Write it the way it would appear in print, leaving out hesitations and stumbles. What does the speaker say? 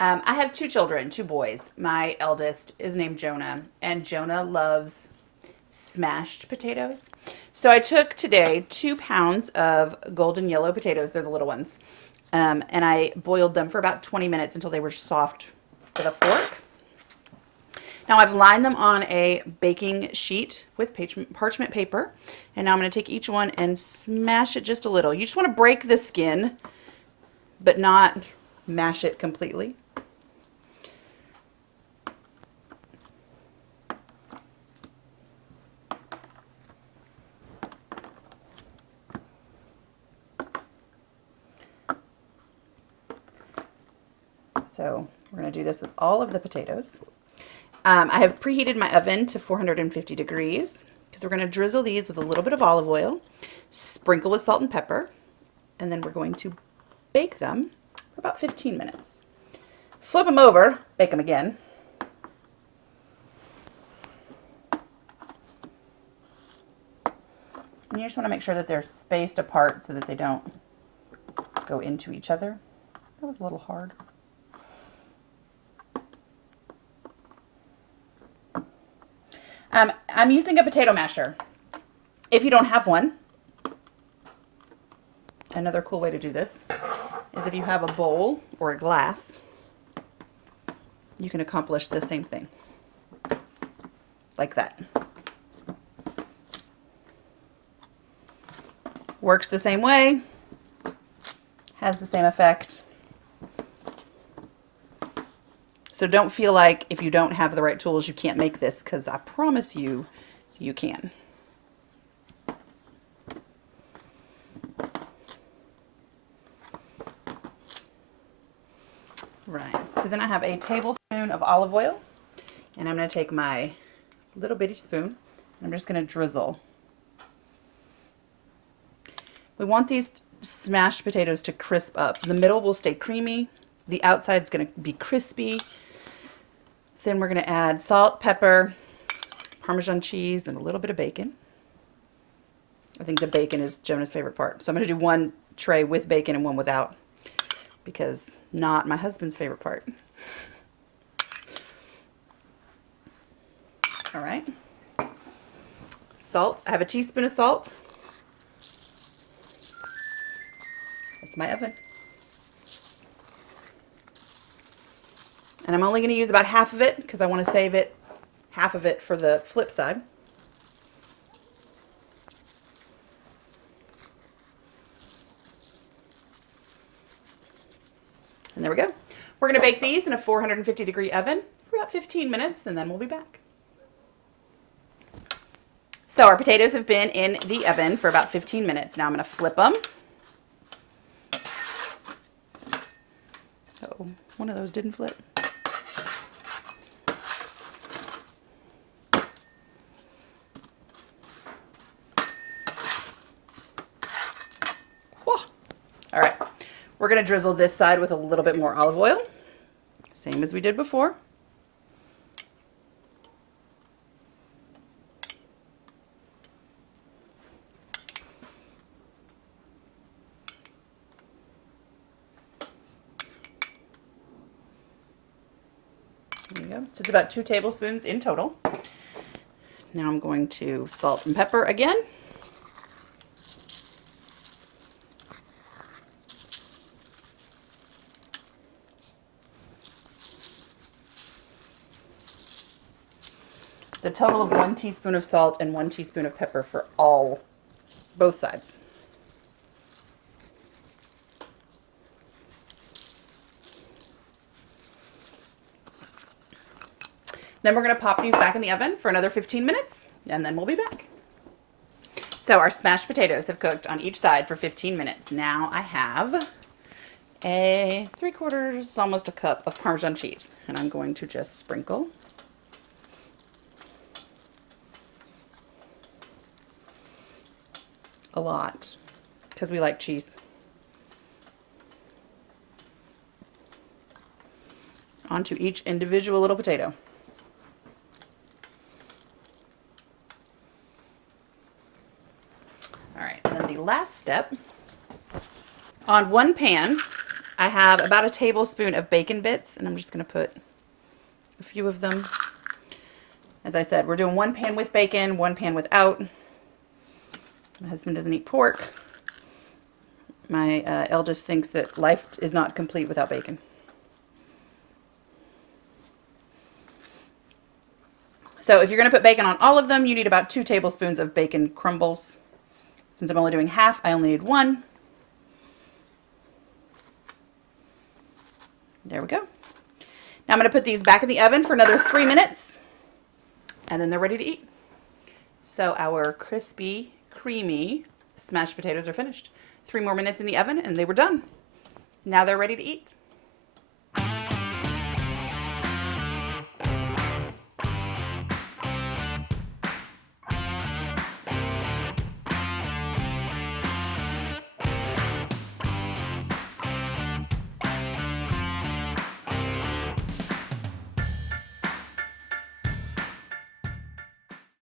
I have two children, two boys. My eldest is named Jonah, and Jonah loves smashed potatoes. So I took today 2 pounds of golden yellow potatoes. They're the little ones. And I boiled them for about 20 minutes until they were soft with a fork. Now I've lined them on a baking sheet with parchment paper. And now I'm going to take each one and smash it just a little. You just want to break the skin, but not mash it completely. So we're going to do this with all of the potatoes. I have preheated my oven to 450 degrees because we're going to drizzle these with a little bit of olive oil, sprinkle with salt and pepper, and then we're going to bake them for about 15 minutes. Flip them over, bake them again. And you just want to make sure that they're spaced apart so that they don't go into each other. That was a little hard. I'm using a potato masher. If you don't have one, another cool way to do this is if you have a bowl or a glass, you can accomplish the same thing. Like that. Works the same way, has the same effect. So don't feel like if you don't have the right tools, you can't make this, because I promise you, you can. Right, so then I have a tablespoon of olive oil, and I'm going to take my little bitty spoon, and I'm just going to drizzle. We want these smashed potatoes to crisp up. The middle will stay creamy, the outside's going to be crispy. Then we're going to add salt, pepper, Parmesan cheese, and a little bit of bacon. I think the bacon is Jonah's favorite part. So I'm going to do one tray with bacon and one without, because not my husband's favorite part. All right. Salt. I have a teaspoon of salt. That's my oven. And I'm only going to use about half of it because I want to save it, half of it for the flip side. And there we go. We're going to bake these in a 450 degree oven for about 15 minutes, and then we'll be back. So our potatoes have been in the oven for about 15 minutes. Now I'm going to flip them. Uh-oh, one of those didn't flip. All right, we're going to drizzle this side with a little bit more olive oil, same as we did before. There you go. So it's about 2 tablespoons in total. Now I'm going to salt and pepper again. It's a total of 1 teaspoon of salt and 1 teaspoon of pepper for both sides. Then we're going to pop these back in the oven for another 15 minutes, and then we'll be back. So our smashed potatoes have cooked on each side for 15 minutes. Now I have a 3/4, almost a cup of Parmesan cheese, and I'm going to just sprinkle. A lot, because we like cheese. Onto each individual little potato. All right, and then the last step, on one pan, I have about a tablespoon of bacon bits, and I'm just going to put a few of them. As I said, we're doing one pan with bacon, one pan without. My husband doesn't eat pork. My eldest thinks that life is not complete without bacon. So if you're going to put bacon on all of them, you need about 2 tablespoons of bacon crumbles. Since I'm only doing half, I only need 1. There we go. Now I'm going to put these back in the oven for another 3 minutes, and then they're ready to eat. So our crispy, creamy smashed potatoes are finished. 3 more minutes in the oven, and they were done. Now they're ready to eat.